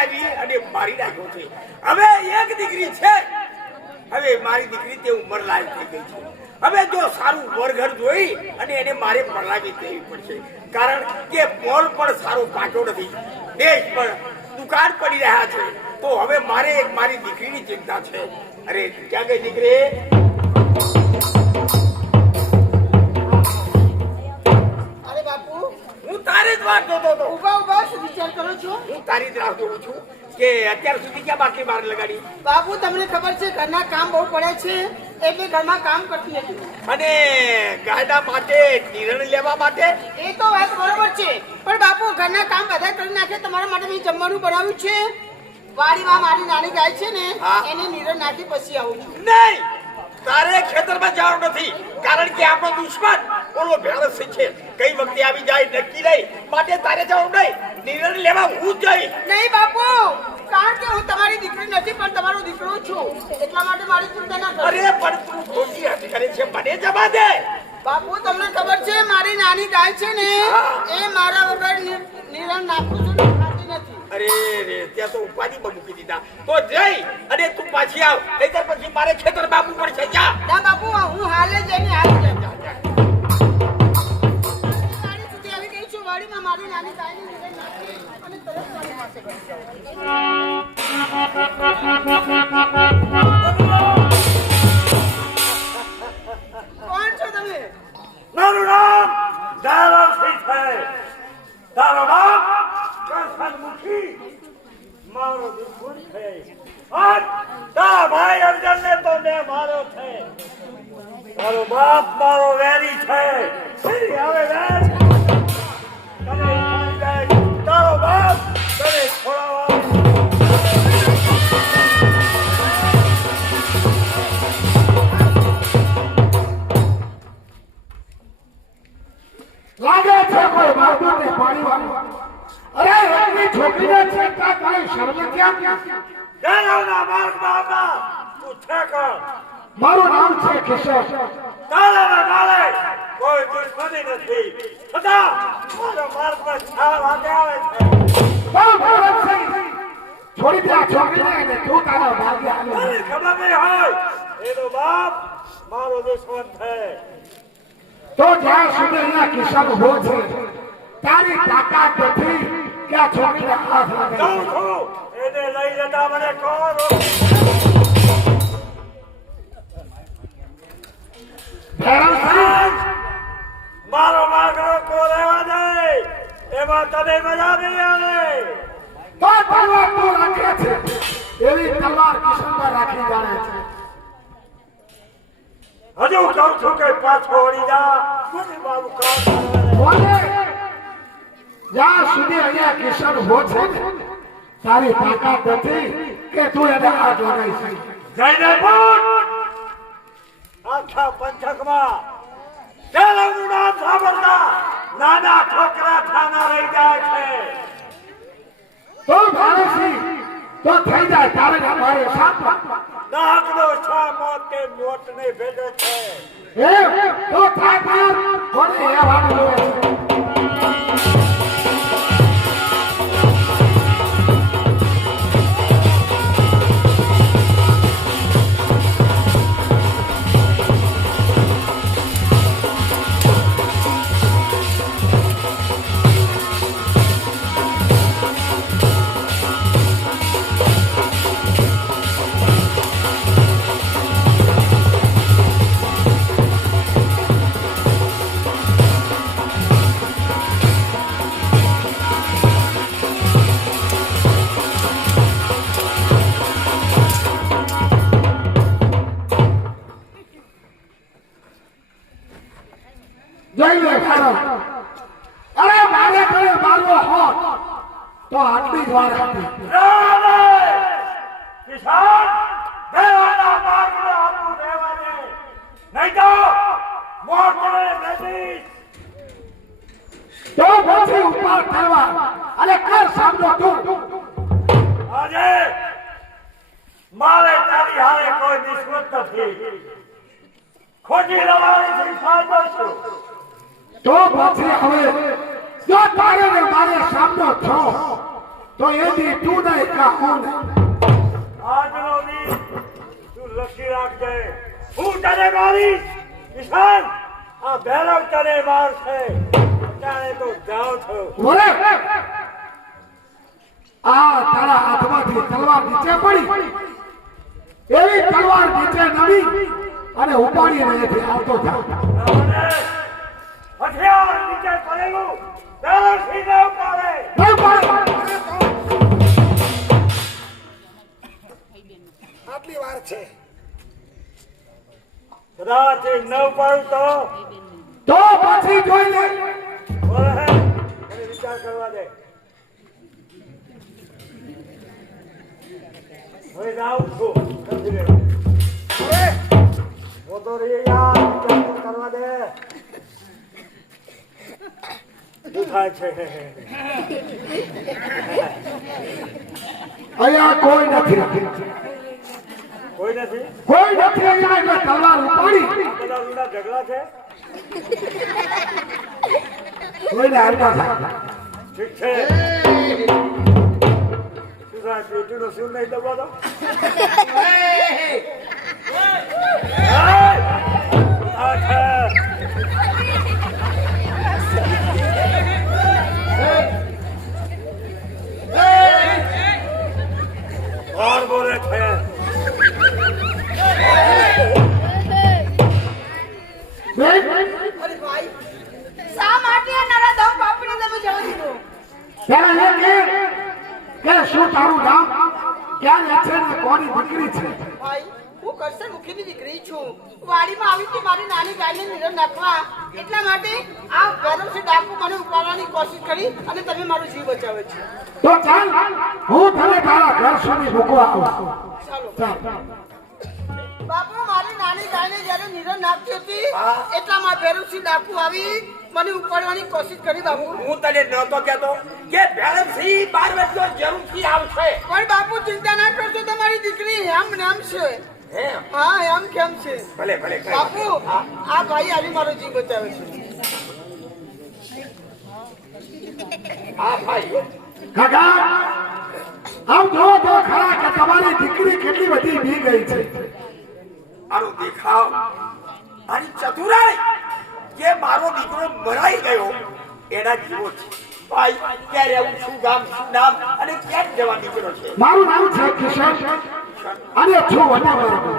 આવી અને મારી નાખ્યો છે. હવે એક દીકરી છે, હવે મારી દીકરી તે ઉંમર લાયક થઈ ગઈ છે. હવે જો સારું વરઘર જોઈ અને એને મારે પરણાવી દેવી પડશે, કારણ કે મોલ પણ સારો પાટો નથી, દેશ પણ દુકાન પડી રહ્યા છે. તો હવે મારે એક મારી દીકરીની ચિંતા છે. અરે ક્યાં ગઈ દીકરી? અરે બાપુ, હું તારી જ વાત જોતો હતો. ઉભા ઉભા શું વિચાર કરો છો? હું તારી જ રાહ જોઉં છું કે અત્યાર સુધી ક્યાં બાટલી બહાર લગાડી. બાપુ તમને ખબર છે ઘરના કામ બહુ પડે છે એટલે ઘરમાં કામ કરતી હતી. અને ગાયના માટે નિર્ણય લેવા માટે એ તો વાત બરોબર છે, પણ બાપુ ઘરના કામ બધા કરી નાખે. તમારા માટે મેં જમવાનું બનાવ્યું છે. વાડીમાં મારી નાની ગાય છે ને, એને નિરણ નાખી પછી આવું છું. નહીં, તારે ખેતરમાં જવાનું નથી, કારણ કે આપણો દુશ્મન ઓલો ભેળસ છે. કઈ વખતે આવી જાય નક્કી નહીં, માટે તારે જવાનું નહીં. નિર્ણય લેવા હું જ જઈશ. નહીં બાપુ, કારણ કે હું તમારી દીકરી નથી પણ તમારો દીકરો છું, એટલા માટે મારી ચિંતા ના કરો. અરે પણ તું ખોટી હદ કરે છે, મને જવા દે. બાપુ તમને ખબર છે મારી નાની ગાય છે ને, એ મારા વગર નિરણ નાખું છું ને ખાતી નથી. અરે રે, ત્યાં તો ઉપાધિ પર મૂકી દીધા. તો જઈ અને તું પાછી આવ, નહીંતર પછી મારે ખેતર બાબુ પડશે. જા. ના બાપુ, હું હાલે જઈને આવી જાઉં. ગાડી સુધી આવી ગઈ છું. વાડીમાં મારી નાની ગાયને નિરણ નાખી અને તરત મારી પાસે ગઈ જાઉં. કોણ છો તમે? મારું નામ દયારામસિંહ છે. તારો નામ કરસનમુખી. મારો દુશ્મન છે. આજ તારા ભાઈ અર્જુનને તો મેં માર્યો છે. તારો બાપ મારો વેરી છે. હવે વેર તને મારી જાય. તારો બાપ તને છોડાવવા લાગે છે કોઈ મજદૂરને પાણી વાળું. અરે રંગની છોકરીને છેડતા તારી શરમ ક્યાં? દેવના માર્ગમાં આવનાર તું છે કોણ? મારું નામ છે કિશોર. તારા નાલે કોઈ દુશ્મની નથી, છતાં મારા માર્ગમાં છાળ વાગે આવે છે. બહુ ભરતસિંહ, છોડી દે આ છોકરીને અને તું તારા ભાગ્ય તને હાલે. ખબર નહીં હોય, એનો બાપ મારો દુશ્મન છે. તો જ્યાં સુધી અહીંયા કિશન ઉભો છે, તારી તાકાત નથી કે આ છોકરીને હાથ કહું લગાડી. છું, એને લઈ જતા મને કોણ? ભરતસિંહ, મારો માર્ગ રોકો, રહેવા દે. એમાં તને મજા નહીં આવે. તો તલવાર તું રાખે છે, એવી તલવાર કિશનમાં રાખી જાણે છે. હજુ કહું છું કે પાછો વળી જા. મને બાબુ કામ બોલે, જ્યાં સુધી અહીંયા કિશન ઉભો છે ને, તારી તાકાત નથી કે તું એને હાથ લગાવી શકે. જઈને બોલ. આખા પંથકમાં દેવનું નામ સાંભળતા નાના છોકરા થાના રહી જાય છે. તો ભરતસિંહ, તો થઈ જાય તારે ને મારે સાથ. નાકનો છા મોત કે મોત ને ભેટે છે. તો થાય પાર, કોને એ વાળું હોય છે. જોઈ લે ભારત. અરે મારે કઈ મારવો હોત તો આટલી જ વાર હતી. કિસાન દેવાના માર્ગને આપવું રહેવા દે, નહીં તો મોટને બેસી. તો પછી ઉપર કરવા અને કર સામનો તું. આજે મારે તારી હારે કોઈ નિસ્બત નથી. ખોટી રવાડી થી સાંભળો છું. તો પછી હવે જો તારે ને મારે સામનો થયો તો એથી તું નહીં કા હું આજનો દી તું લખી રાખજે. હું તને મારીશ કિશન. આ ભૈરવ તને મારશે. ત્યારે તો જાઉં છું. બોલે આ તારા હાથમાંથી તલવાર નીચે પડી એવી તલવાર નીચે નડી અને ઉપાડી અહીંયાથી આવતો થા. અને હથિયાર નીચે પડેલું ભૈરવ સિંહને ઉપાડે. નહીં પાડે. આટલી વાર છે કદાચ એ ન ઉપાડું તો પછી જોઈ લે. બોલે મને વિચાર કરવા દે. હવે જાઉં છું. નથી રહેવું. હું તો રે યાર વિચાર કરવા દે. શું થાય છે? અહીંયા કોઈ નથી કોઈ નથી. કોઈ નથી અહીંયા એટલે તલવાર ઉપાડી બધા વિના ઝઘડા છે. કોઈને હાલતા થાય. ઠીક છે. શું થાય? પેટીનો શું નહીં દબાતો? આ છે. કોણ બોલે છે? બેન અરે ભાઈ શા માટે આ નરાધમ બાપુને તમે જવા દીધો? ત્યારે એ કે શું તારું નામ ક્યાં રહે છે ને કોની દીકરી છે? ભાઈ હું કરશન મુખીની દીકરી છું. વાડીમાં આવી હતી મારી નાની ગાયને નીરવ નાખવા. એટલા માટે આ ભૈરવસિંહ ડાકુ મને ઉપાડવાની કોશિશ કરી અને તમે મારો જીવ બચાવ્યો છે. તો ચાલ હું તને તારા ઘર સુધી મૂકવા આવું. ચાલો ચાલ બાપુ મારી નાની ગાયને જ્યારે નીરવ નાખતી હતી એટલામાં ભૈરવસિંહ ડાકુ આવી મને ઉપાડવાની કોશિશ કરી બાપુ. હું તને નહોતો કહેતો કે ભૈરવસિંહ 12 વર્ષનો જરૂરથી આવશે. પણ બાપુ ચિંતા ના કરશો તમારી દીકરી હેમ નામ છે. હે હા હેમ કેમ છે ભલે ભલે કઈ બાપુ આ ભાઈ આવી મારો જીવ બચાવે છે. હા ભાઈ કાકા આમ જો તો ખરા કે તમારી દીકરી કેટલી બધી બી ગઈ છે. આનો દેખાવ આની ચતુરાઈ કે મારો દીકરો મરાઈ ગયો એના જેવો છે. ભાઈ ક્યારે આવું શું ગામ શું નામ અને ક્યાં જવા દીકરો છે? મારું નામ છે કિશન અને છું વટાવાળો.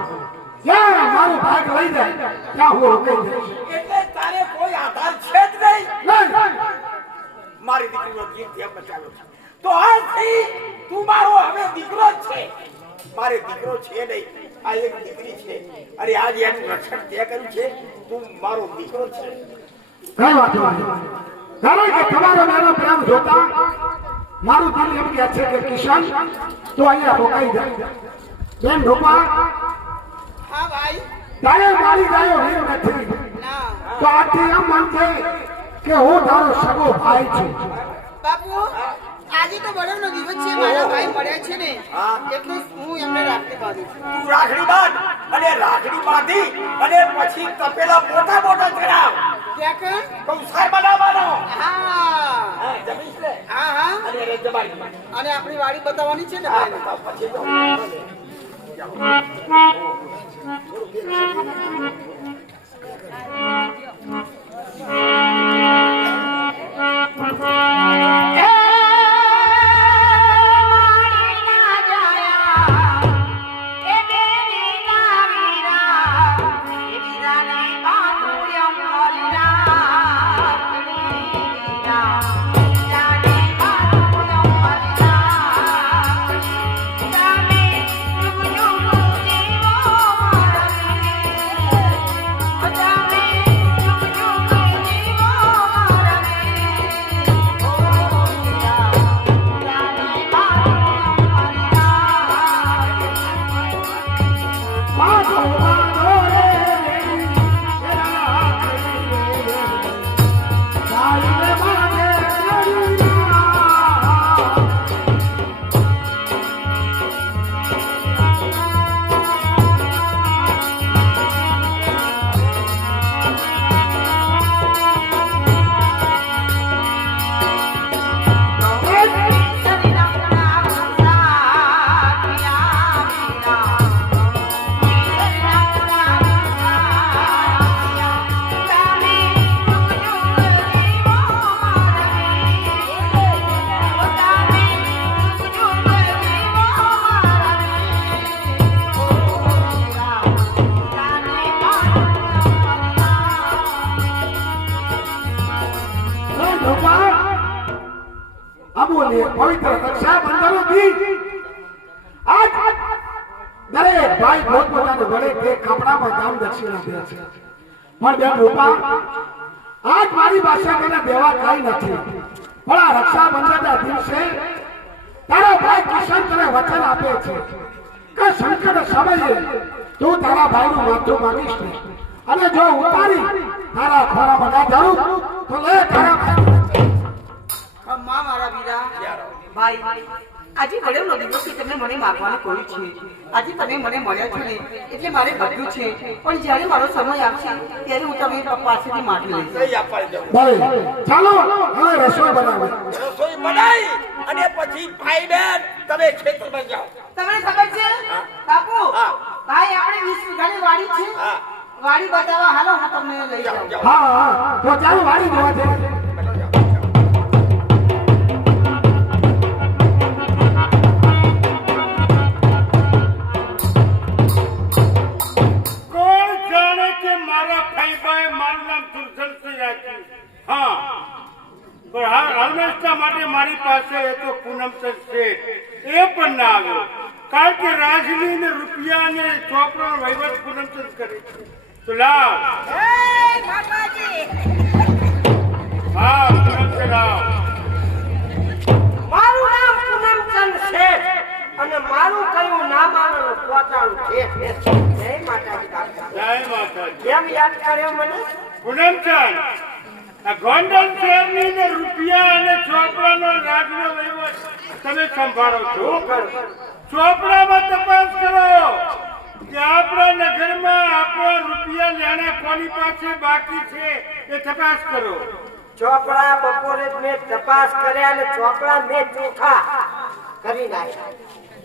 જ્યાં મારું ભાગ લઈ જાય ત્યાં હું રોકાઈ જઈશ. એટલે તારે કોઈ આધાર છે જ નહીં. નહીં મારી દીકરીનો જીવ ત્યાં બચાવ્યો છે તો આજથી તું મારો હવે દીકરો જ છે. મારે દીકરો છે નહીં, આ એક દીકરી છે અને આજે એનું રક્ષણ તે કર્યું છે. તું મારો દીકરો છે. કઈ વાત નહીં. કારણ કે તમારો મારો પ્રેમ જોતા મારું દિલ એમ કહે છે કે કિશન તો અહીંયા રોકાઈ જાય. બેન રૂપા હા ભાઈ તારે મારી ગાયો વીર નથી ના તો આથી એમ માનશે કે હું તારો સગો ભાઈ છું. બાપુ આજે તો બળવનો દિવસ છે. મારા ભાઈ મળ્યા છે ને એટલે હું એમને રાખડી બાંધું છું. તું રાખડી બાંધ અને રાખડી બાંધી અને પછી તપેલા મોટા મોટા ચડાવ. ક્યાં કર કંસાર બનાવવાનો. હા હા, જમીશ લે. હા હા અને એને જમાડી દે. અને આપણી વાડી બતાવવાની છે ને હા, ભાઈને. બતાવ પછી તો. Thank you. અમૂલ્ય પવિત્ર રક્ષાબંધનનો દી આજ દરેક ભાઈ પોતપોતાને વડે તે કપડામાં દાન દક્ષિણા દે છે. પણ બેન રૂપા, આજ મારી પાસે તેને દેવા કઈ નથી, પણ આ રક્ષાબંધનના દિવસે તારો ભાઈ કિશન તને વચન આપે છે કે સંકટ સમયે તું તારા ભાઈનું માથું માંગીશ ને, અને જો ઉતારી તારા ખોરામાં ના ધરું તો લે તારા ભાઈ. અમ્મા મારા વીરા ભાઈ, આજે ઘણો દિવસ થી તમને મને માગવાનું કહ્યું છે. આજે તમે મને મળ્યા છો ને એટલે મારે ભાગ્યું છે, પણ જ્યારે મારો સમય આવશે ત્યારે હું તમે પાસેથી માગી લઈશ. કઈ આપવા જવું? ભલે, ચાલો હવે રસોઈ બનાવો. રસોઈ બનાવી અને પછી ભાઈ બેન તમે ખેતરમાં જાઓ. તમને ખબર છે બાપુ, હા. ભાઈ આપણે 20 વીઘાની વાડી છે, હા. વાડી બતાવવા હાલો હું તમને લઈ જાઉં. જાઓ. હા હા, તો ચાલો વાડી જોવા જઈએ. કોણ જાણે કે મારા ફાઈબાએ મારું નામ દુર્જનસિંહ રાખ્યું? હા, પણ હંમેશા માટે મારી પાસે એ તો પૂનમચંદ શેઠ એ પણ ના આવ્યો, કારણ કે રાજની ને રૂપિયા ને ચોપડાનો વહીવટ પૂનમચંદ કરે છે. તો લાવ. હા, પૂનમચંદ આવ. મારું નામ પૂનમચંદ શેઠ અને મારું કયું નામ આવેલું પોતાનું શેઠ. જય માતાજી બાપા. જય માતાજી. કેમ યાદ કર્યો મને? પૂનમચંદ, આ ગોંડલ શહેરની ને રૂપિયા અને ચોપડાનો રાજનો વહીવટ તમે સંભાળો છો. ચોપડામાં તપાસ કરો કે આપણા નગરમાં આપણા રૂપિયા લેણા કોની પાસે બાકી છે એ તપાસ કરો. ચોપડા બપોરે જ મેં તપાસ કર્યા અને ચોપડા મેં ચોખા કરી નાખ્યા.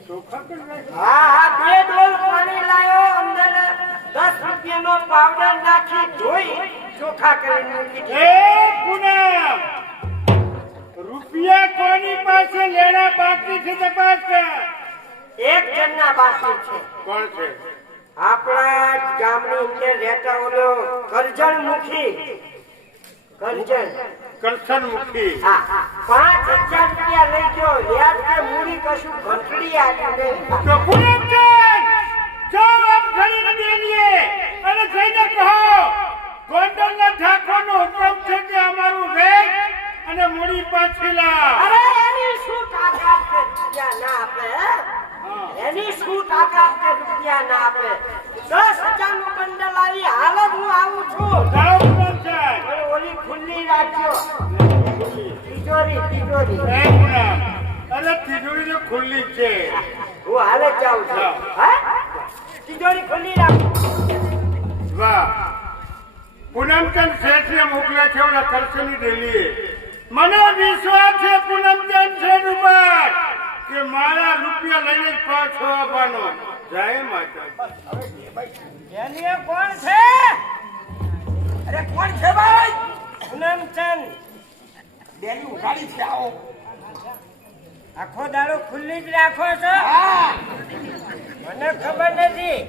ચોખા કરી નાખ્યા? હા હા, 2 ડોલ પાણી લાયો, અંદર 10 રૂપિયાનો પાવડર નાખી ધોઈ ચોખા કરી મૂકી એ પૂનમ, રૂપિયા કોની પાસે લેણા બાકી છે તપાસ કર. એક જણના બાકી છે. કોણ છે? આપણા ગામની અંદર રહેતા ઓલો કરજણ મુખી. કરજણ. કરશનમુખી. હા, 5000 રૂપિયા લઈ ગયો. વ્યાજ કે મૂડી કશું ઘંટડી આપ્યું નહીં. તો પૂનમચંદ, જાઓ આપ ઘડીને બેસીએ અને જઈને કહો ગોંડલના ઠાકોરનો હુકમ છે કે અમારું વેચ અને મૂડી પાછી લાવ. અરે એની શું તાકાત છે રૂપિયા ના આપે? એની શું તાકાત છે રૂપિયા ના આપે? 10,000 નું બંડલ આવી હાલ જ હું આવું છું. જાઓ પૂનમચંદ. અને ઓલી ખુલ્લી રાખજો. તિજોરી તિજોરી. એ પૂનમ, અરે તિજોરી તો ખુલ્લી જ છે. હું હાલ જ જાઉં છું. હા, તિજોરી ખુલ્લી રાખજો. વાહ, પૂનમચંદ શેઠને મોકલે છે ઓલા કરશનની ડેલીએ. મને વિશ્વાસ છે પૂનમચંદ શેઠ ઉપર કે મારા રૂપિયા લઈને જ પાછો આવવાનો. જય માતા. એની કોણ છે? અરે કોણ છે ભાઈ? પૂનમચંદ. બેની ઉઘાડી છે. આવો. આખો દાડો ખુલ્લી જ રાખો છો? હા. મને ખબર નથી.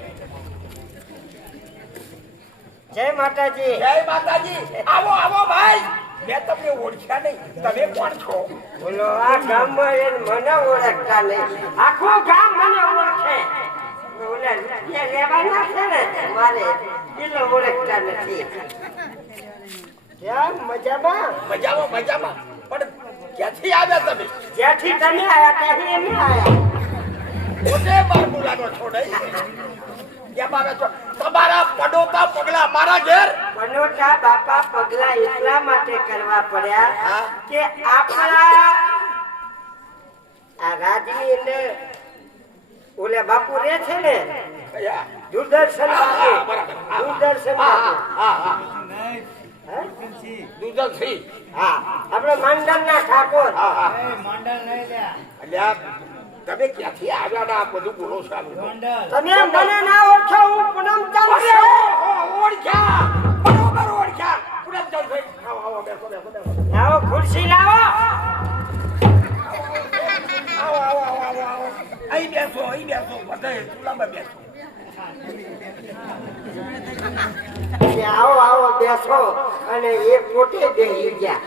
જય માતાજી. જય માતાજી. આવો આવો ભાઈ. મેં તમને ઓળખ્યા નહીં. તમે કોણ છો? બોલો, આ ગામમાં એને મને ઓળખતા નહીં. આખું ગામ મને ઓળખે. ઓલા રૂપિયા લેવાના છે ને મારે એટલે ઓળખતા નથી. કેમ મજામાં? મજામાં મજામાં. પણ ક્યાંથી આવ્યા તમે? જ્યાંથી તમે આયા ત્યાંથી એમ આયા. પોતે બારમુલાનો છો નહીં? કેમ આવ્યા છો? તમારા પડોતા પગલા મારા ઘેર. બનોટા બાપા પગલા એટલા માટે કરવા પડ્યા હા. કે આપણા આ રાજની અંદર ઓલે બાપુ રે છે ને, કયા? દૂરદર્શન બાપુ. હા, બરાબર. હા. દૂરદર્શન હા બાપુ. હા હા. હે? દૂધનસિંહ. હા, આપણે મંડળના ઠાકોર. હા હા. અલ્યા, તમે ક્યાંથી આવ્યા ને આ બધું બોલો છો? તમે મને ના ઓળખો, હું પૂનમચંદ છું. ઓળખ્યા, બરોબર ઓળખ્યા. પૂનમચંદ ભાઈ, આવો આવો, બેસો બેસો બેસો. લાવો ખુરશી લાવો. આવો આવો આવો આવો આવો. અહીં બેસો, અહીં બેસો. બધા ચૂલામાં બેસો. કે આવો આવો બેસો અને એ પોતે બેસી ગયા.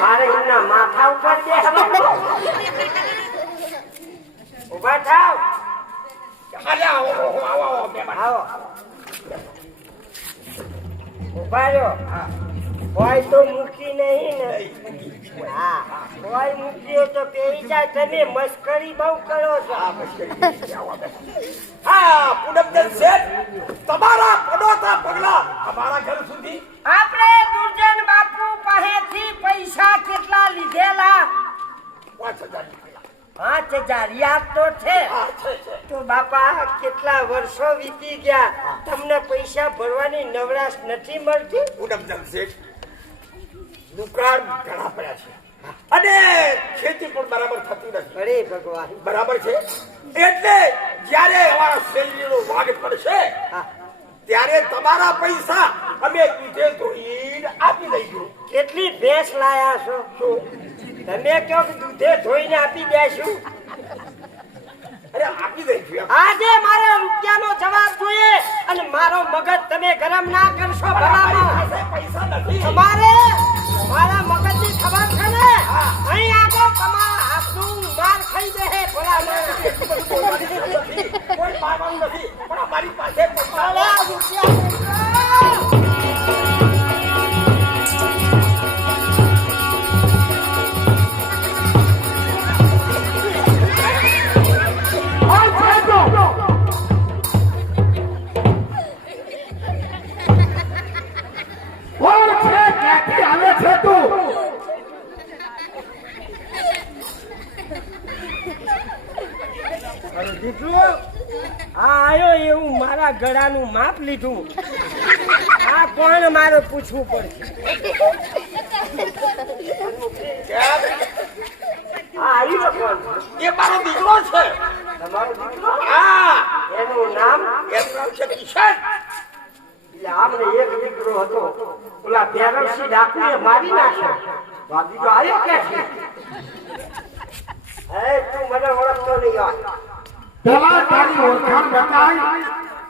મારે એમના માથા ઉપર બેસવાનું. ઊભા થાવ. અરે આવો આવો મહેમાન. આવો ઊભા રહ્યો. કોઈ તો મૂકી નહીં ને. હા કોઈ મૂક્યો તો પેઈ જાય. તમે મસ્કરી બહુ કરો છો. હા પૂનમચંદ શેઠ, તમારા પડોતા પગલા અમારા ઘર સુધી આપણે દુર્જન બાપુ પાસેથી પૈસા કેટલા લીધેલા? 5,000 5,000 યાદ તો છે. હા છે. તો બાપા કેટલા વર્ષો વીતી ગયા, તમને પૈસા ભરવાની નવરાશ નથી મળતી? પૂનમચંદ શેઠ, દુકાળ ઘણા પડ્યા છે અને ખેતી પણ બરાબર થતી નથી. અરે ભગવાન. બરાબર છે, એટલે જ્યારે અમારા શેરડીનો વાગ પડશે ત્યારે તમારા પૈસા અમે દૂધે ધોઈને આપી દઈશું. કેટલી ભેંસ લાયા છો? તમે કહો કે દૂધે ધોઈને આપી દેશું. અરે આપી દઈશું એમ. આજે મારે રૂપિયાનો જવાબ જોઈએ અને મારો મગજ તમે ગરમ ના કરશો. અમારી ભલામણ. પાસે પૈસા નથી. તમારે મારા મગજની ખબર છે ને? અહીં આગળ તમારા હાથનું માર ખાઈ દે હે ભલામણ. કોઈ મારવાનું નથી, પણ અમારી પાસે પૈસા અરે આ રૂપિયા કોણ છે? ક્યાંથી આવે છે તું? દીકરો આયો એવું મારા ગળાનું માપ લીધું. આ કોણ મારે પૂછવું પડશે? આવ્યો કોણ? એ મારો દીકરો છે. તમારો દીકરો? હા, એનું નામ? એનું નામ છે કિશન. એટલે આમને એક દીકરો હતો, ઓલા ભેરવસિંહ ડાકુએ મારી નાખ્યો. તો આ દીકરો આવ્યો ક્યાંથી? એ તું મને ઓળખતો નહીં હોય. પેલા તારી ઓળખાણ બતાય.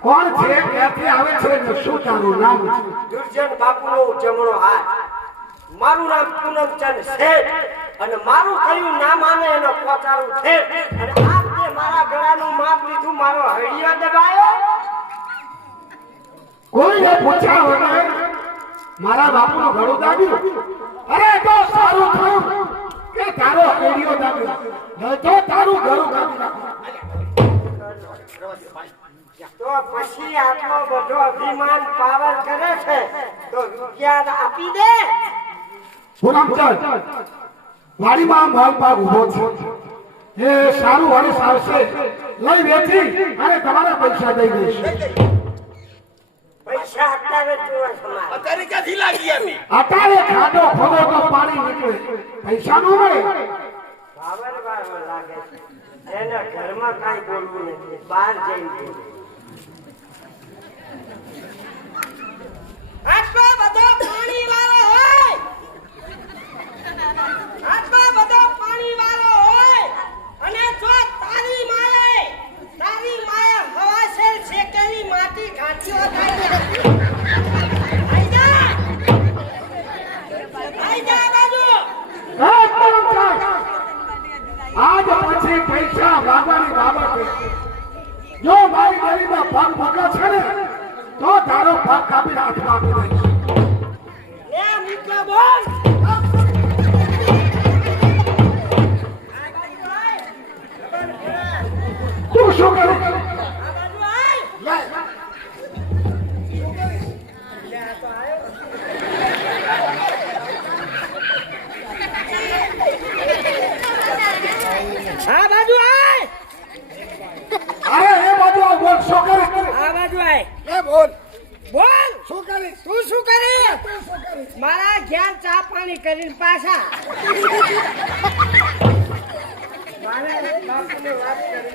કોણ છે? ક્યાંથી આવે છે ને શું તારું નામ છે? દુર્જન બાપુનો જમણો હાથ. મારું નામ પૂનમચંદ શેઠ અને મારું કયું નામ આને એનો પોતાનું શેઠ. અને આ તે મારા ગળાનું માપ લીધું, મારો હળિયો દબાયો. કોઈને પૂછ્યા વગર મારા બાપુનું ગળું દાબ્યું? અરે તો સારું થયું કે તારો રેડિયો દાબ્યો, નહીં તો તારું ગળું કાપી નાખ્યું. તો પછી આટલો બધો અભિમાન પાવર કરે છે તો રૂપિયા આપી દે. પૂનમચંદ, વાડીમાં માલપાગ ઉભો છે. એ સારું વર્ષ આવશે, લઈ વેચી અને તમારા પૈસા દઈ દઈશ. પૈસા અત્યારે જોવા સમાર. અત્યારે ક્યાંથી લાગી આવી? અત્યારે ખાડો ખોદો તો પાણી નીકળે, પૈસા ન મળે. પાવર વાળો લાગે છે. એના ઘરમાં કાંઈ બોલવું નથી, બહાર જઈને બોલવું. આટલો બધો પાણી વાળો હોય, આટલો બધો પાણી વાળો હોય અને જો તારી માએ હવાસેર શેકેલી માટી ઘાંટીઓ થાય. આઈ જા બાજુ. હે પૂનમચંદ, આજ પછી પૈસા માગવાની બાબત જો મારી ગરીબમાં પગ પકડ છે ને તો તારો પગ કાપી હાથમાં આપી દઈશ. લે મૂકો બોલ. તું શું કરું? આ બાજુ આય. લે. લે આ તો આયો. આ બાજુ આય. અરે એ બાજુ આવ, બોલ શું કરે? આ બાજુ આય. એ બોલ બોલ. શું કરીશ? તું શું કરે? તું શું કરીશ? મારા ઘેર ચા પાણી કરીને પાછા. મારે બાપુને વાત કરી.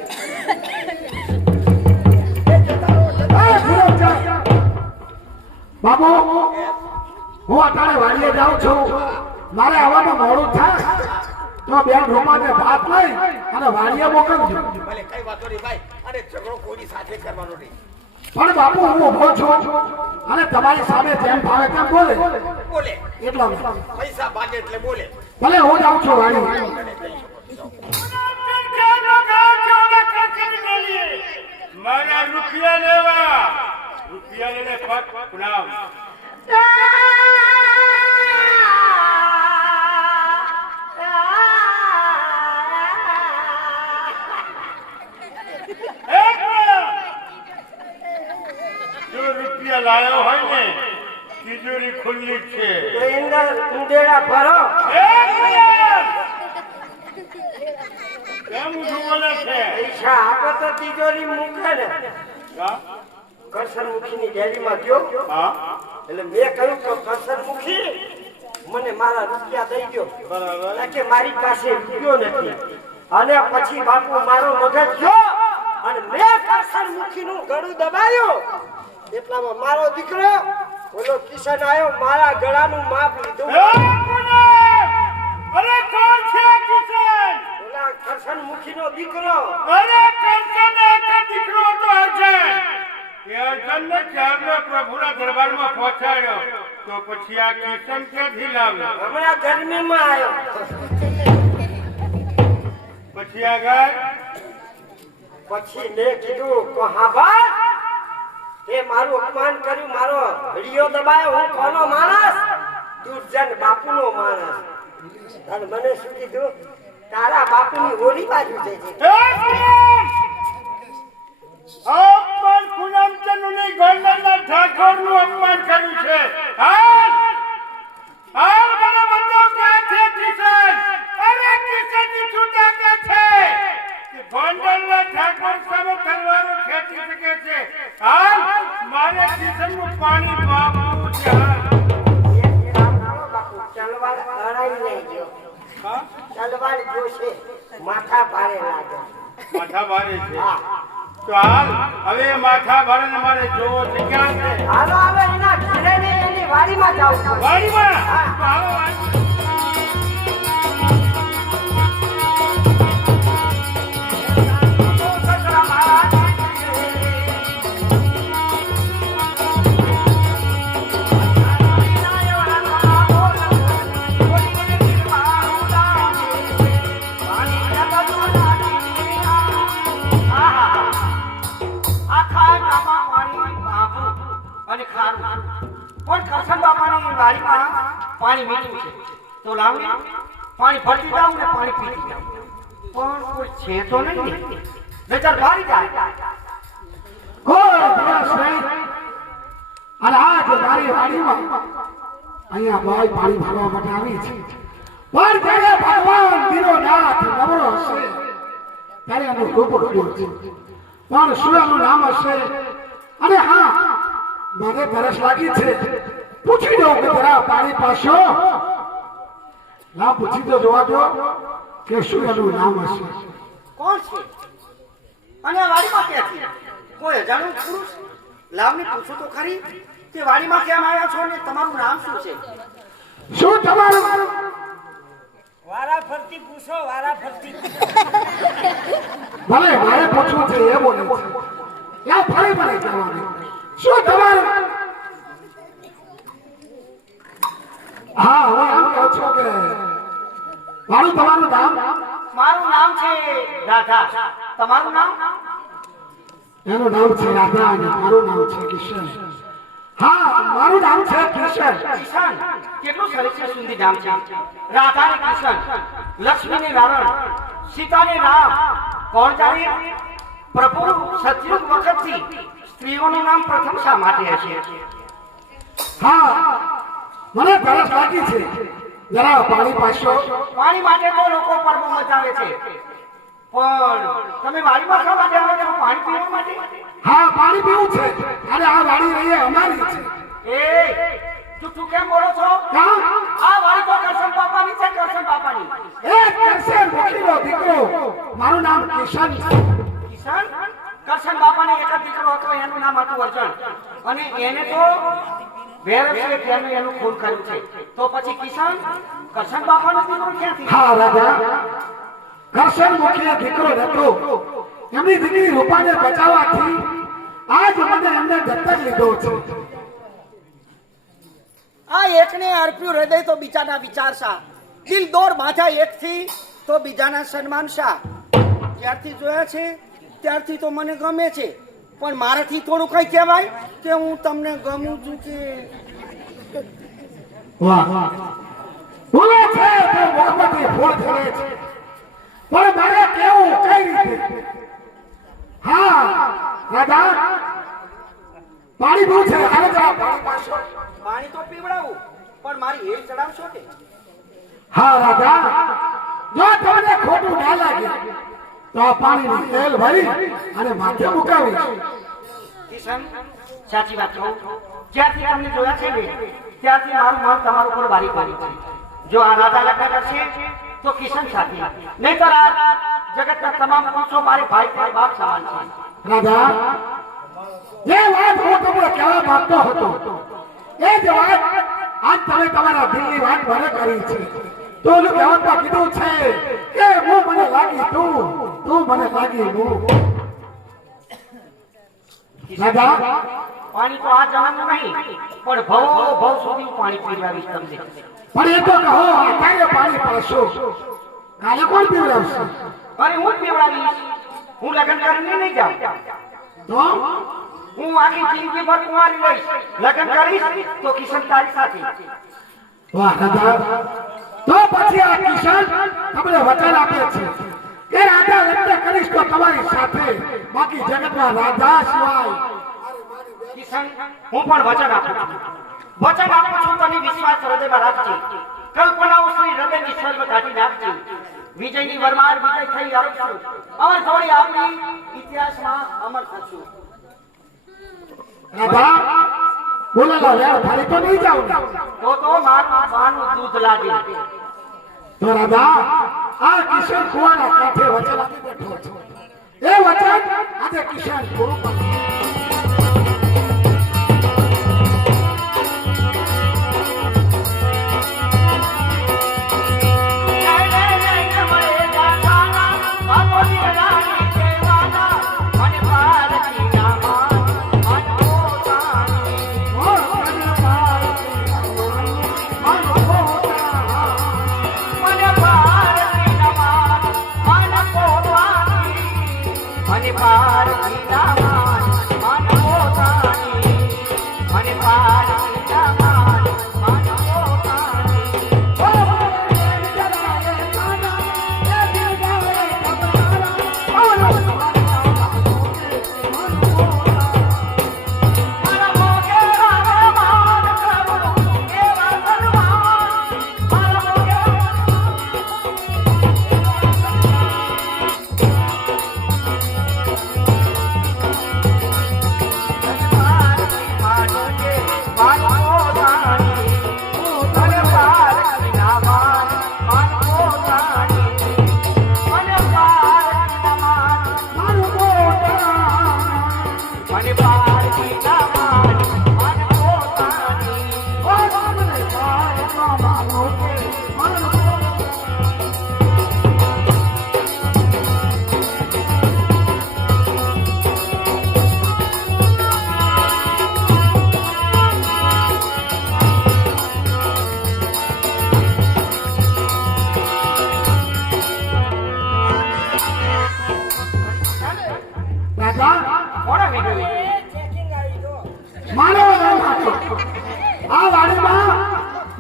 બાબુ, હું અત્યારે વાડીએ જાઉં છું. મારે આવવાનું મોડું થાય તો બેન રૂમાને ભાત લઈ અને વાડીએ મોકલજો. ભલે કઈ વાતો નહીં ભાઈ, અને ઝઘડો કોઈની સાથે કરવાનો નહીં. પણ બાપુ હું ઊભો છું અને તમારી સામે જેમ ભાવે તેમ બોલે બોલે એટલા પૈસા ભાગે એટલે બોલે. ભલે હું જાઉં છું વાડી મારા રૂપિયા લેવા રૂપિયા લઈને પુનામ જો રૂપિયા લાયો હોય ને તિજોરી ખુલ્લી જ છે તો અંદર ઉંદેડા ભરો. કેમ ઊંધું બોલે છે? પૈસા આપો તો તિજોરી મૂકે ને. હા? કરસનમુખીની ડેરીમાં ગયો હા? એટલે મેં કહ્યું કે કરસનમુખી મને મારા રૂપિયા દઈ દો. બરાબર. કારણ કે મારી પાસે રૂપિયો નથી. અને પછી બાપુ મારો મગજ ગયો અને મેં કરસનમુખીનું ગળું દબાવ્યું. એટલામાં મારો દીકરો ઓલો કિશન આવ્યો, મારા ગળાનું માપ લીધું. અરે કોણ છે કિશન? ઓલા કરસનમુખીનો દીકરો. અરે કરશન એક દીકરો તો હશે. એ અર્જુનને ચારનો પ્રભુના દરબારમાં પહોંચાડ્યો તો પછી આ કિશન ક્યાંથી લાવ્યો? હમણાં ગરમીમાં આવ્યો. પછી આગળ પછી મેં કીધું કે હા ભાઈ તે મારું અપમાન કર્યું, મારો હડિયો દબાયો, હું કોનો માણસ? દુર્જન બાપુનો માણસ. અને મને શું કીધું? તારા બાપુની હોરી બાજુ છે. અપમાન પૂનમચંદની ગોંડલના ઠાકોરનું અપમાન કર્યું છે. હાલ મને બતાવો ક્યાં છે કિશન? અરે કિશનની છૂટા ક્યાં છે? કે ગોંડલના ઠાકોર સામે તલવારો ખેંચી શકે છે. હાલ મારે કિશનનું પાણી પાવું છે. તલવાર અડાઈ નહીં ગયો. હા? તલવાર જોશે માથા ભારે લાગે. માથા ભારે છે. તો હાલ હવે માથા ભારે મારે જોવો છે. ક્યાં છે? હાલો હવે એના ઘરે ને એની વાડીમાં જાઉં છું. વાડીમાં? તો હાલો વાડી. અને ખારું પણ કરશન બાપાની વાડીમાં પાણી મીઠું છે તો લાવ ને પાણી ભરતી જાઉં ને પાણી પીતી જાઉં પણ કોઈ છે તો નહીં ને નહીતર ભારી જાય. કોઈ દિવસ નહીં. અને આજ મારી વાડીમાં અહીંયા ભાઈ પાણી ભરવા માટે આવી છે. પણ જ્યારે ભગવાન દીનોનાથ નવરો હશે ત્યારે એનું રૂપ ખુલ્યું છે. પણ શું એનું નામ હશે? અને હા, મને તરસ લાગી છે. પૂછી દઉં કે જરા પાણી પાછો ના પૂછી તો જોવા દો કે શું એનું નામ હશે. કોણ છે અને આ વાડીમાં ક્યાંથી? કોઈ અજાણ્યો પુરુષ? લાવને પૂછું તો ખરી કે વાડીમાં કેમ આવ્યા છો ને તમારું નામ શું છે? શું તમારું વારા ફરતી પૂછો, વારા ફરતી. ભલે મારે પૂછવું છે એ બોલે છે. યા ફરી મને કહેવાનું શું તમારું? હા, હું એમ કહું છું કે તમારું નામ? મારું નામ છે રાધા. તમારું નામ? એનું નામ છે રાધા અને મારું નામ છે કિશન. હા, મારું નામ છે કિશન. કિશન. કેટલું સરસ છે સુંદર નામ છે. રાધા ને કિશન, લક્ષ્મી ને નારાયણ, સીતા ને રામ. કોણ જાણે પ્રભુ સતયુગ વખતથી સ્ત્રીઓનું નામ પ્રથમ શા માટે હશે? હા, મને તરસ લાગી છે. જરા પાણી પાછો. પાણી માટે તો લોકો પરબો મચાવે છે પણ તમે વાડીમાં શા માટે આવો છો? પાણી પીવા માટે? હા, પાણી પીવું છે અને આ વાડી રહી અમારી છે. એ તું કેમ બોલો છો? હા, આ વાડી તો કરશન બાપાની છે. કરશન બાપાની. એ કરશન મુખીનો દીકરો. મારું નામ કિશન છે. કિશન? કરશન બાપાને એક જ દીકરો હતો, એનું નામ હતું અર્જુન. અને એને તો વેરસે તેનું એનું ખૂન કર્યું છે. તો પછી કિશન કરશન બાપાનો દીકરો ક્યાંથી? હા રાજા, કરશન મુખીનો દીકરો હતો. એમની દીકરી રૂપાને બચાવવાથી આજ મને એમને દત્તક લીધો છે. આ એકને અર્પ્યું હૃદય તો બીજાના વિચાર શા, દિલ દોર બાંધા એકથી તો બીજાના સન્માન શા. જ્યારથી જોયા છે ત્યારથી તો મને ગમે છે, પણ મારાથી થોડું કઈ કહેવાય કે હું તમને ગમું છું કે વાહ બોલે છે તો મોહબ્બતી ફૂલ કરે છે, પણ મારે કેવું કઈ રીતે? હા રાધા પાણી બહુ છે, હાલે જરા પાણી પાછો. પાણી તો પીવડાવું, પણ મારી હેલ ચડાવશો કે? હા રાધા, જો તમને ખોટું ના લાગે તો આ પાણીની તેલ ભરી અને માથે મુકાવી. કિશન, સાચી વાત કહું, જ્યારથી તમને જોયા છે ને ત્યારથી મારું મન તમારું પર વારી પાડી છે. જો આ રાધા લગ્ન કરશે તો કિશન સાથે, નહીંતર આ જગતના તમામ પુરુષો મારે ભાઈ ભાઈ બાપ સમાન છે. રાધા, જે વાત હું તમને કહેવા માંગતો હતો એ જ વાત આજ તમે તમારા દિલની વાત મને કરી છે. તો ઓલું કહેવામાં કીધું છે કે હું મને લાગી તું, તું મને લાગી હું. રાધા, પાણી તો આ જવાનું નહીં, પણ ભવ ભવ સુધી હું પાણી પીવડાવીશ તમને. પણ એ તો કહો અત્યારે પાણી પાછો કાલે કોણ પીવડાવશે? અરે હું જ પીવડાવીશ, હું લગ્ન કરીને નહીં જાઉં. તો હું આખી જિંદગી ભર કુંવારી રહીશ, લગ્ન કરીશ તો કિશન તારી સાથે. વાહ રાધા, તો પછી આ કિશન તમને વચન આપે છે કે રાધા લગ્ન કરીશ તો તમારી સાથે, બાકી જગતમાં રાધા સિવાય. કિશન, હું પણ વચન આપું છું, વચન આપું છું તને વિશ્વાસ હૃદયમાં રાખજે. કલ્પનાઓ શ્રી હૃદયની સર્વ કાઢી નાખજે. વિજયની વરમાર વિજય થઈ આવશું, અમર જોડી આપણી ઇતિહાસમાં અમર થશું. રાધા, બોલેલા વેર ફરી તો નહીં જાવ ને? તો મારું માનું દૂધ લાગે. તો રાધા, આ કિશન કુવાના કાંઠે વચન આપી બેઠો છે. એ વચન આજે કિશન પૂરું કરે.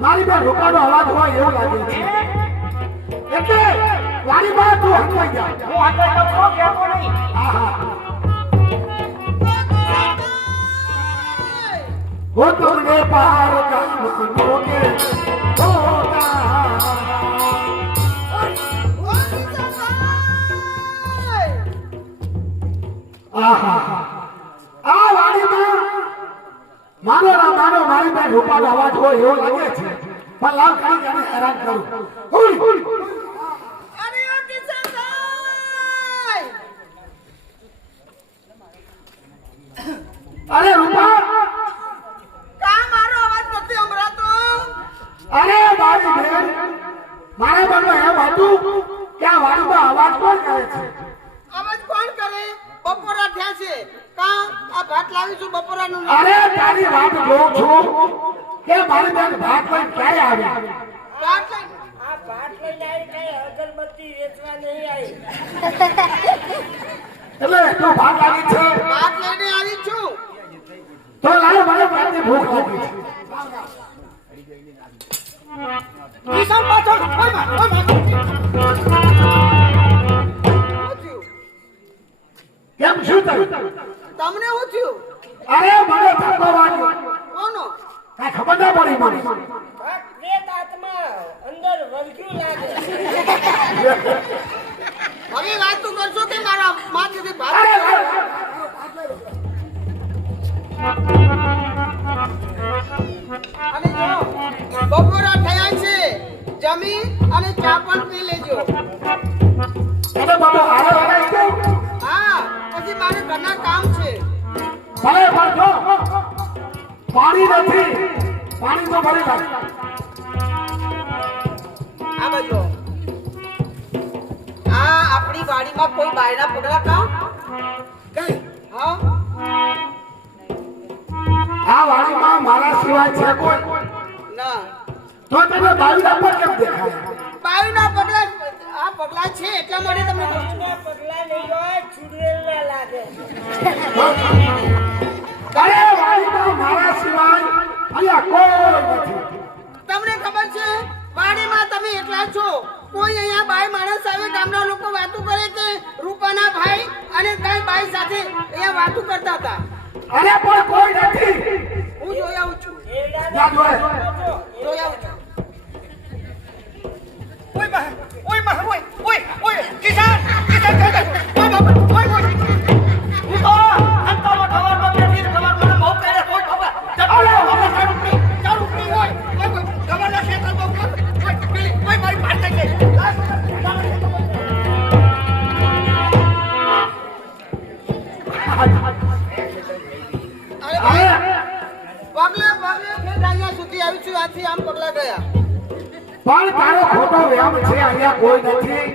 મારી બેન રૂપાનો અવાજ હોય એવું લાગે છે, એટલે વારી બા તું હંકાઈ જા. હું હંકાઈ જાઉં તો કહેતો નહીં. આહા, वो तुमने पार मानोगे આ વાડીમાં માનો ના માનો મારી બેન રૂપાનો અવાજ હોય એવો લાગે છે, પણ લાવ ખાલી એને હેરાન કરું. અરે રૂપા, અરે મારી બેન, મારા મનમાં એમ હતું કે આ વાડીમાં અવાજ કોણ કરે છે? અવાજ કોણ કરે? બહુ બપોરા થયા છે કા આ ભાત લાવીશું બપોરાનું અરે તારી વાત જોઉં છું કે મારી બેન ભાત લઈને ક્યારે આવી ભાત લઈ આ ભાત લઈને આવી કઈ અગરબત્તી વેચવા નહીં આવી એટલે તું ભાત લાવી છે ભાત લઈને આવી છું તો લાવ મને ભાતની ભૂખ લાગી છે કિશન પાછળ ઓય માં શું થયું? કેમ શું થયું તમને શું થયું અરે મને ધક્કો વાગ્યો કોનો કાંઈ ખબર ના પડી મને ભાત પ્રેત આત્મા અંદર વળગ્યું લાગે હવે વાત તું કરશો કે મારા માથેથી ભાત અરે લાવ, અને જો બપોરા થયા છે જમી અને ચા પણ પી લેજો તને બાબા હારે લગાઈ દઉં હા પછી મારે ઘરના કામ છે ભલે પણ જો પાણી નથી પાણી તો ભરી લાગ આ બાજુ આ આપણી વાડીમાં કોઈ બાયના પગલા કામ કઈ હા આ વાડીમાં મારા સિવાય છે કોઈ ના તો તમે બાવીના પર કેમ દેખાય બાયના પગલા આ પગલા છે એટલા માટે તમને કહું છું. એના પગલા નહીં હોય ચુડેલ ના લાગે અરે વાડીમાં મારા સિવાય અહીંયા કોઈ નથી તમને ખબર છે વાડીમાં તમે એકલા છો કોઈ અહીંયા બાય માણસ આવે ગામના લોકો વાતો કરે કે રૂપાના ભાઈ અને કઈ બાઈ સાથે અહીંયા વાતો કરતા હતા અરે પણ કોઈ નથી હું જોઈ આવું છું જા જોય જોઈ આવું છું અરે ભાઈ પગલે પગલે ફેર અહીંયા સુધી આવી છું આથી આમ પગલા ગયા પણ તારો ખોટો વ્યામ છે અહીંયા કોઈ નથી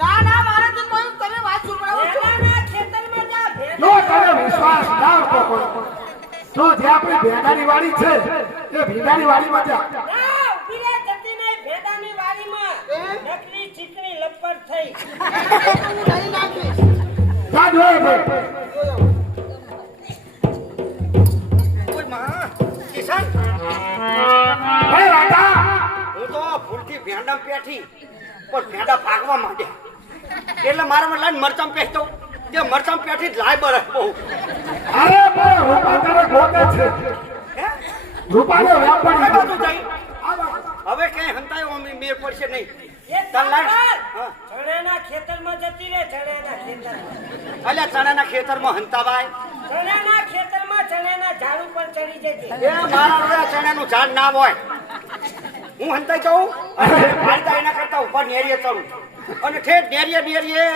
ના ના મારે તો કોઈ તમે વાત સુભરાવો છો ભેડાના ખેતરમાં જા ભેડા જો તને વિશ્વાસ ના હોય તો જે આપણી ભેડાની વાડી છે એ ભીડાની વાડીમાં જા ના ઉભી રે જતી નહીં ભેડાની વાડીમાં નકલી ચીકણી લપટ થઈ હું લઈ નાખીશ જા જોય છે જોઈ આવું. ભાઈ રાધા હું તો ભૂલથી ભેંડા પેઠી પણ ભેંડા ભાગવા માંડ્યા એટલે મારા લાઈન મરચાં પેઠતો તે મરચાં પેઠી જ લાય બરસ બહુ અરે પણ રૂપા તારે ગોતે છે રૂપાને વ્યાપ કઈ પડી બાજુ ગયો. જઈ હવે કઈ હંતાયો અમી મેર પડશે નહીં એ તાર લાઈન તાર હા. ચણાના ખેતરમાં જતી રે ચણાના ખેતરમાં અલ્યા ચણાના ખેતરમાં હંતાવાય ચણાના ખેતરમાં ચણાના ઝાડ ઉપર ચડી જતી એ મારા રોયા ચણાનું ઝાડ ના હોય હું હંતાઈ જાઉં અને પાડતા એના કરતા ઉપર નેરીએ ચડું અને ઠેઠ નેરીએ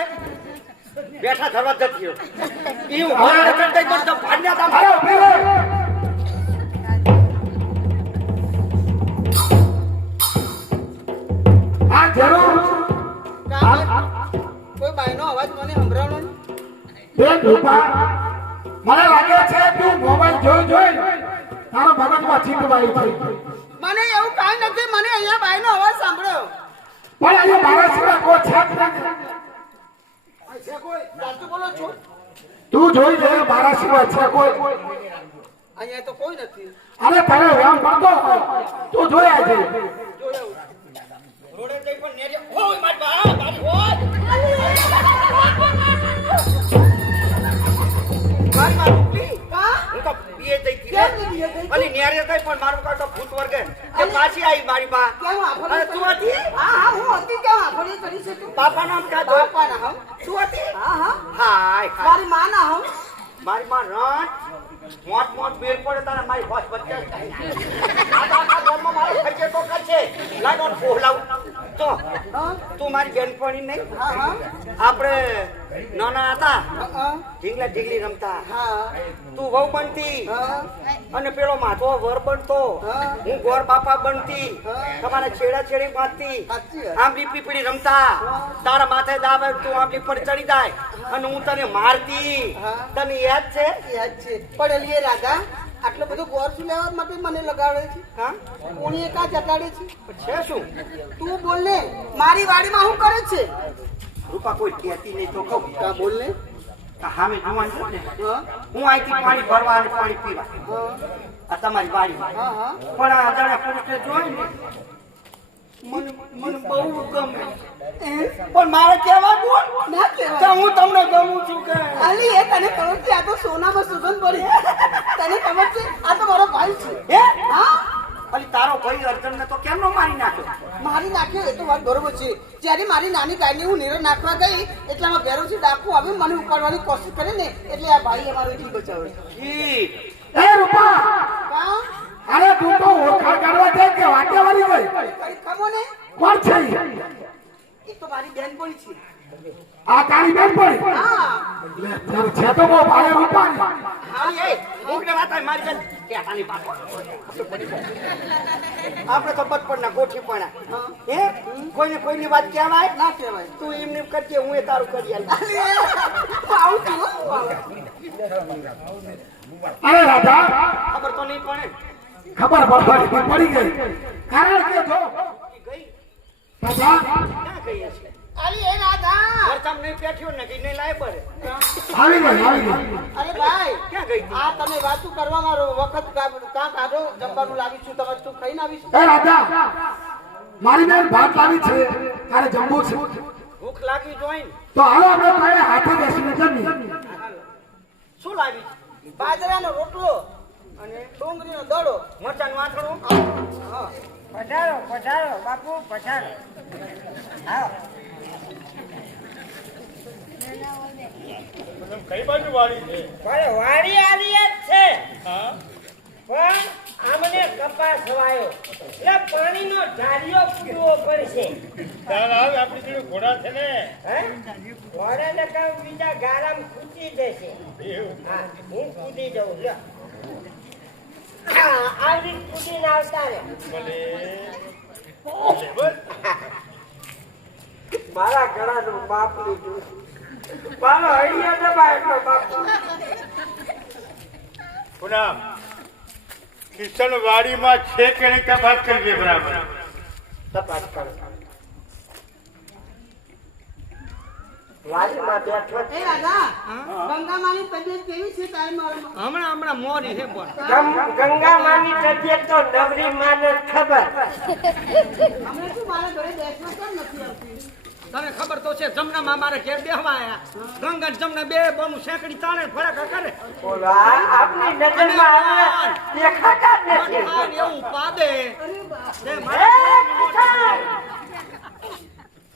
બેઠા ધરવા જતી રહ્યો ઈ હું ઘરે નકર દઈ પણ તો ભાડ્યા તા અરે ઉભી રહે. આ જરૂર કોઈ બાયનો અવાજ મને સંભળાવનો નહીં. બેન રૂપા મને લાગે છે તું મોબાઈલ જોઈ તારો મગજમાં ચીકવાઈ થઈ મને એવું કાંઈ નથી મને અહીંયા બાયનો અવાજ સાંભળ્યો પણ અહીંયા મારા સિવાય કોઈ છે જ નથી. સાચું બોલો છો તું જોઈ લે મારા સિવાય છે કોઈ અહીંયા તો કોઈ નથી અરે તારે વ્યામ પડતો હોય તું જોયા છે જોઈ આવું. રોડે જઈ પણ નેરીએ ઓય મારી બા મારી હોય વાત મારું પ્લી. હા? હું તો પીએ જઈ કેમ નહીં પીએ જઈ? અને નેરીએ જઈ પણ મારું કાઢો ભૂત વર્ગે કે પાછી આવી મારી બા કેમ આફોડી અરે તું ચડી? હતી હા હા હું હતી કેમ આફોડી ચડી છે તું બાપા નામ ક્યાં જો બાપાના હમ તું હતી હા હા હાય હાય મારી માના હમ મારી માં રટ મોટ મોટ બેર પડે તારા મારી હોશ બચ્ચે આ આખા ગામમાં મારો ખર્ચે તો કરશે લાઈન ઓન ફોલાવ તો હા તું મારી બેનપણી નહીં હા હા આપણે નાના હતા હા ઢીંગલી રમતા હા તું વહુ બનતી હા અને પેલો માધવો વર બનતો હા. હું ગોર બાપા બનતી હા. તમારા છેડા છેડી બાંધતી સાચી વાત. આંબલી પીપળી રમતા તારા માથે દાવે તું આંબલી પર ચડી જાય અને હું તને મારતી હા. તને યાદ છે યાદ છે પણ એલી રાધા આટલો બધો ગોર શું લેવા માટે મને લગાડે છે હા કોણીએ કાં જગાડે છે છે શું તું બોલ ને મારી વાડીમાં શું કરે છે રૂપા કોઈ કહેતી નહીં તો કહું કાં બોલ ને હામે જુવાન છું ને હા હું અહીંથી પાણી ભરવા અને પાણી પીવા હા આ તમારી વાડી હા હા પણ આ અજાણ્યા પુરુષને જોઈ ને મને બહુ ગમે પણ મારે કહેવા બોલ ના તો કહેવાય હું તમને ગમું છું કે અલી એ તને ખબર છે આ તો સોનામાં સુગંધ પડી તને ખબર છે આ તો મારો ભાઈ છે હે હા અલી તારો ભાઈ અર્જુનને તો કેમ નો મારી નાખ્યો મારી નાખ્યો એ તો વાત બરોબર છે જ્યારે મારી નાની ગાયને હું નીરો નાખવા ગઈ એટલામાં ભેરવથી ડાકુ આવી મને ઉપાડવાની કોશિશ કરે ને એટલે આ ભાઈ અમારો જીવ બચાવે ઈ એ રૂપા કા અરે તું તો ઓળખાણ કરવા જાય કે વાટે વાળી ગઈ કઈ ખમો ને કોણ છે ઈ? એ તો મારી બેનપણી છે આ તારી બેન પડી હા લે, ત્યારે છે તો બહુ ભારે રૂપા ને. હાલી એ મુકને વાત આય મારી બેન કે હાલી પાકો આપણે તો બચપણના ગોઠી પણા હે કોઈની વાત કહેવાય ના કહેવાય તું એમને કરજે હું એ તારું કરી આલી અલી હું આવું છું હો. અરે રાધા ખબર તો નહીં પડે ખબર પડી ગઈ કારણ કે જો ગઈ રાધા ક્યાં ગઈ છે અલી એ રાધા વરસાદ નહીં પેઠ્યો ને કઈ નહીં લાય પડે આવી ગઈ અરે ભાઈ ક્યાં ગઈ આ તમે વાતું કરવા મારો વખત કાં કાઢો જમવાનું લાવી છું તમે તું ખાઈને આવીશું એ રાધા મારી બેન ભાત લાવી છે તારે જમવું છે ભૂખ લાગી જોઈ ને તો હાલો આપણે ત્રણે હાથે બેસીને જમીએ શું લાવી બાજરાનો રોટલો અને ડુંગળીનો દડો મરચાં વાસણું પધારો પધારો બાપુ પધારો આવો કઈ બાજુ વાળી છે પણ વાડી આવી જ છે હા પણ આમને કપાસ વાયો એટલે પાણીનો ઢારિયો પીવો પડશે ચાલ હાલ આપણી જોડે ઘોડા છે ને હે ઘોડાને કામ બીજા ગારામ ખૂટી દેશે એવું હા હું કૂદી જાઉં લ્યો આવી કૂદીને આવતા રે ભલે બોલ મારા ગળાનું બાપ લીધું મારો હૈયા દબાય બાપુ પૂનમ કિશન વાડીમાં છે કે નહીં તપાસ કરજે બરાબર તપાસ કરો વાડીમાં બેઠો એ રાધા ગંગામાની તબિયત કેવી છે તારી મારા હમણાં મોરી છે પણ ગંગા માની તબિયત તો નવરી માને ખબર હમણાં શું મારા ઘરે બેસવા કેમ નથી આવતી તને ખબર તો છે જમનામાં મારે ઘેર બેહવા આયા ગંગા જમના બે બમુ શેકડી તાણે ફળકા કરે ઓલા આપની નજરમાં આવે દેખાતા જ નથી મકાન એવું પાદે તે એ મારા કિશન!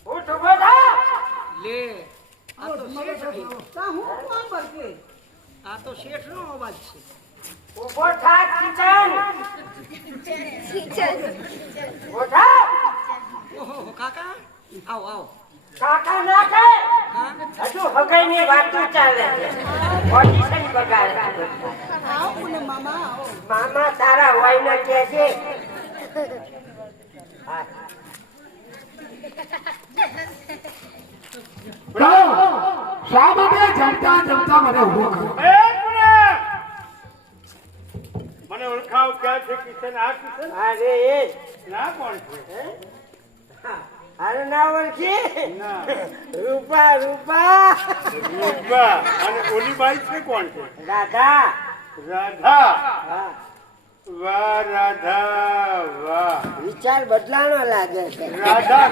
ઉઠ બેટા લે આ તો શેઠ છે. તા હું કોણ પડકે આ તો શેઠનો અવાજ છે ઉભો થા કિશન ઉઠા ઓહો કાકા આવો આવો કાકા ના કહે હજુ હગાઈની વાતો ચાલે છે પોઝિશન બગાડે છે. આવો ને મામા આવો મામા તારા હોય ન કે છે હા. ચાલો શા માટે જમતા જમતા મને ઉભો કરો એ પૂનમ! મને ઓળખાવ ક્યાં છે કિશન આ કિશન અરે એ ના કોણ છે અરે ના ઓળખી ના રૂપા રૂપા રૂપા અને ઓલી બાઈ છે કોણ છે રાધા રાધા હા વાહ રાધા વાહ વિચાર બદલાનો લાગે છે રાધા